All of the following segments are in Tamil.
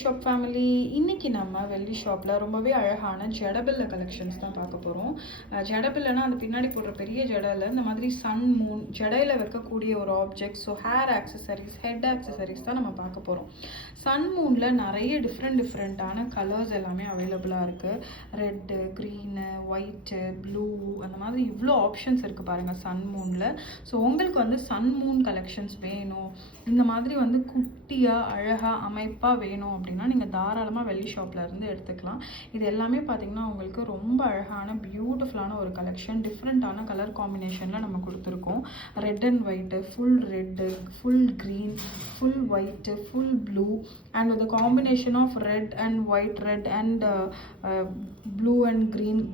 Shop family. இன்னைக்கு நம்ம வெள்ளி ஷாப்பில் ரொம்பவே அழகான ஜடபில்ல கலெக்ஷன்ஸ் தான் பார்க்க போகிறோம். ஜடபில்லைனா அந்த பின்னாடி போடுற பெரிய ஜடையில் இந்த மாதிரி சன் மூன் ஜடையில் வைக்கக்கூடிய ஒரு object. So hair accessories, head accessories தான் நம்ம பார்க்க போகிறோம். சன் மூனில் நிறைய டிஃப்ரெண்ட்டான கலர்ஸ் எல்லாமே அவைலபிளாக இருக்குது. ரெட்டு, க்ரீனு, ஒயிட்டு, ப்ளூ, அந்த மாதிரி இவ்வளோ ஆப்ஷன்ஸ் இருக்குது பாருங்கள் சன் மூனில். ஸோ உங்களுக்கு வந்து சன் மூன் கலெக்ஷன்ஸ் வேணும், இந்த மாதிரி வந்து குட்டியாக அழகாக அமைப்பாக வேணும் அப்படின்னா நீங்கள் தாராளமாக வெள்ளி ஷாப்பில் இருந்து எடுத்துக்கலாம். இது எல்லாமே பார்த்திங்கன்னா உங்களுக்கு ரொம்ப அழகான பியூட்டிஃபுல்லான ஒரு கலெக்ஷன். டிஃப்ரெண்ட்டான கலர் காம்பினேஷனில் நம்ம கொடுத்துருக்கோம். Red and white, full red, full green, full white, full blue and with combination of red and white, red and blue and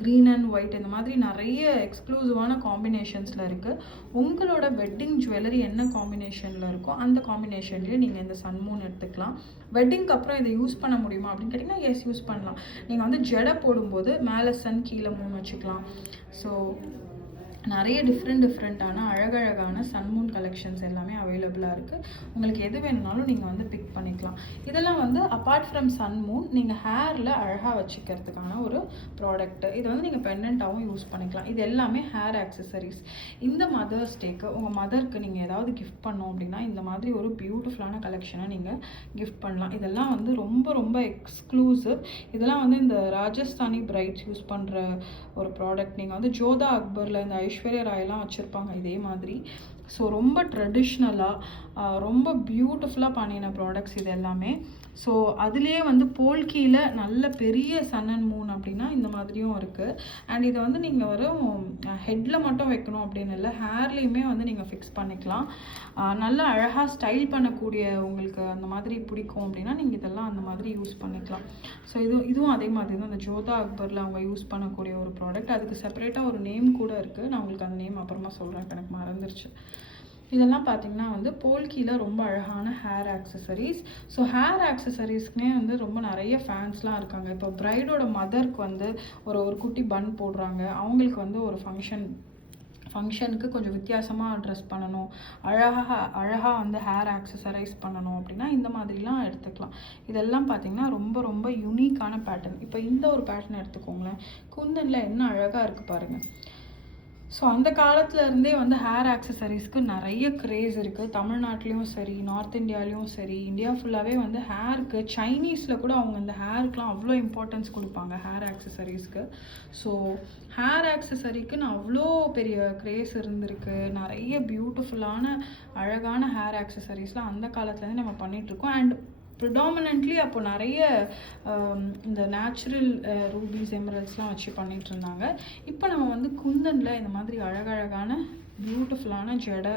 green and white, இந்த மாதிரி நிறைய எக்ஸ்க்ளூசிவான காம்பினேஷன்ஸில் இருக்குது. உங்களோட வெட்டிங் ஜுவல்லரி என்ன காம்பினேஷனில் இருக்கோ அந்த காம்பினேஷன்லேயே நீங்கள் இந்த சன் மூன் எடுத்துக்கலாம். வெட்டிங்க்கு அப்புறம் இதை யூஸ் பண்ண முடியுமா அப்படின்னு கேட்டிங்கன்னா எஸ், யூஸ் பண்ணலாம். நீங்கள் வந்து ஜடை போடும்போது மேலே சன் கீழே மூன் வச்சுக்கலாம். ஸோ நிறைய டிஃப்ரெண்ட்டான அழகழகான சன் மூன் கலெக்ஷன்ஸ் எல்லாமே அவைலபிளாக இருக்குது. உங்களுக்கு எது வேணுனாலும் நீங்கள் வந்து பிக் பண்ணிக்கலாம். இதெல்லாம் வந்து அப்பார்ட் ஃப்ரம் சன் மூன் நீங்கள் ஹேரில் அழகாக வச்சுக்கிறதுக்கான ஒரு ப்ராடக்ட்டு. இது வந்து நீங்கள் பெண்டன்ட்டாகவும் யூஸ் பண்ணிக்கலாம். இது எல்லாமே ஹேர் ஆக்சசரிஸ். இந்த மதர்ஸ் டேக்கு உங்கள் மதருக்கு நீங்கள் ஏதாவது கிஃப்ட் பண்ணோம் அப்படின்னா இந்த மாதிரி ஒரு பியூட்டிஃபுல்லான கலெக்ஷனை நீங்கள் கிஃப்ட் பண்ணலாம். இதெல்லாம் வந்து ரொம்ப எக்ஸ்க்ளூசிவ். இதெல்லாம் வந்து இந்த ராஜஸ்தானி பிரைட்ஸ் யூஸ் பண்ணுற ஒரு ப்ராடக்ட். நீங்கள் வந்து ஜோதா அக்பரில் இந்த ஐஸ்வர்யா ராயெல்லாம் வச்சுருப்பாங்க இதே மாதிரி. ஸோ ரொம்ப ட்ரெடிஷ்னலாக ரொம்ப பியூட்டிஃபுல்லாக பண்ணின ப்ராடக்ட்ஸ் இது எல்லாமே. ஸோ அதுலேயே வந்து போல்கீயில் நல்ல பெரிய சன் அண்ட் மூன் அப்படின்னா இந்த மாதிரியும் இருக்குது. அண்ட் இதை வந்து நீங்கள் வெறும் ஹெட்டில் மட்டும் வைக்கணும் அப்படின்னு இல்லை, ஹேர்லேயுமே வந்து நீங்கள் ஃபிக்ஸ் பண்ணிக்கலாம். நல்லா அழகாக ஸ்டைல் பண்ணக்கூடிய உங்களுக்கு அந்த மாதிரி பிடிக்கும் அப்படின்னா நீங்கள் இதெல்லாம் அந்த மாதிரி யூஸ் பண்ணிக்கலாம். ஸோ இதுவும் அதே மாதிரி தான். அந்த ஜோதா அக்பரில் அவங்க யூஸ் பண்ணக்கூடிய ஒரு ப்ராடக்ட். அதுக்கு செப்பரேட்டாக ஒரு நேம் கூட இருக்குது. நான் உங்களுக்கு அந்த நேம் அப்புறமா சொல்கிறேன், இப்போ எனக்கு மறந்துருச்சு. இதெல்லாம் பார்த்திங்கன்னா வந்து போல்கீயில் ரொம்ப அழகான ஹேர் ஆக்சசரிஸ். ஸோ ஹேர் ஆக்சசரிஸ்க்குனே வந்து ரொம்ப நிறைய ஃபேன்ஸ்லாம் இருக்காங்க. இப்போ பிரைடோட மதருக்கு வந்து ஒரு குட்டி பன் போடுறாங்க, அவங்களுக்கு வந்து ஒரு ஃபங்க்ஷனுக்கு கொஞ்சம் வித்தியாசமாக ட்ரெஸ் பண்ணணும், அழகாக வந்து ஹேர் ஆக்சசரைஸ் பண்ணணும் அப்படின்னா இந்த மாதிரிலாம் எடுத்துக்கலாம். இதெல்லாம் பார்த்திங்கன்னா ரொம்ப யூனிக்கான பேட்டர்ன். இப்போ இந்த ஒரு பேட்டர்ன் எடுத்துக்கோங்களேன், குந்தனில் என்ன அழகாக இருக்குது பாருங்கள். ஸோ அந்த காலத்துல இருந்தே வந்து ஹேர் ஆக்சசரிஸ்க்கு நிறைய க்ரேஸ் இருக்குது. தமிழ்நாட்டிலையும் சரி, நார்த் இந்தியாலையும் சரி, இந்தியா ஃபுல்லாகவே வந்து ஹேருக்கு, சைனீஸில் கூட அவங்க இந்த ஹேருக்குலாம் அவ்வளோ இம்பார்ட்டன்ஸ் கொடுப்பாங்க ஹேர் ஆக்சசரிஸ்க்கு. ஸோ ஹேர் ஆக்சசரிக்குன்னு அவ்வளோ பெரிய க்ரேஸ் இருந்திருக்கு. நிறைய பியூட்டிஃபுல்லான அழகான ஹேர் ஆக்சசரிஸ்லாம் அந்த காலத்துலேருந்து நம்ம பண்ணிகிட்ருக்கோம். அண்ட் ப்ரிடாமினன்ட்லி அப்போ நிறைய இந்த நேச்சுரல் ரூபீஸ், எமரல்ஸ்லாம் வச்சு பண்ணிகிட்டு இருந்தாங்க. இப்போ நம்ம வந்து குந்தனில் இந்த மாதிரி அழகழகான பியூட்டிஃபுல்லான ஜடை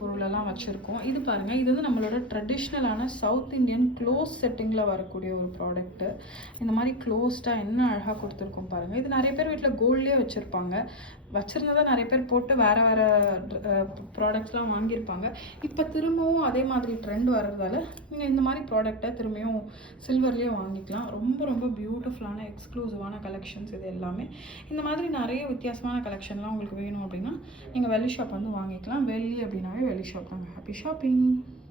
பொருளெல்லாம் வச்சுருக்கோம். இது பாருங்கள், இது வந்து நம்மளோட ட்ரெடிஷ்னலான சவுத் இண்டியன் க்ளோஸ் செட்டிங்கில் வரக்கூடிய ஒரு ப்ராடக்ட்டு. இந்த மாதிரி க்ளோஸ்டாக என்ன அழகாக கொடுத்துருக்கோம் பாருங்கள். இது நிறைய பேர் வீட்டில் கோல்ட்லேயே வச்சுருப்பாங்க. வச்சுருந்ததை நிறைய பேர் போட்டு வேறு ப்ராடக்ட்ஸ்லாம் வாங்கியிருப்பாங்க. இப்போ திரும்பவும் அதே மாதிரி ட்ரெண்ட் வர்றதால நீங்கள் இந்த மாதிரி ப்ராடக்டை திரும்பியும் சில்வர்லேயே வாங்கிக்கலாம். ரொம்ப பியூட்டிஃபுல்லான எக்ஸ்க்ளூசிவான கலெக்ஷன்ஸ் இது எல்லாமே. இந்த மாதிரி நிறைய வித்தியாசமான கலெக்ஷன்லாம் உங்களுக்கு வேணும் அப்படின்னா நீங்கள் வெள்ளி ஷாப் வந்து வாங்கிக்கலாம். வெள்ளி அப்படின்னாவே வெள்ளி ஷாப் தாங்க. Happy shopping.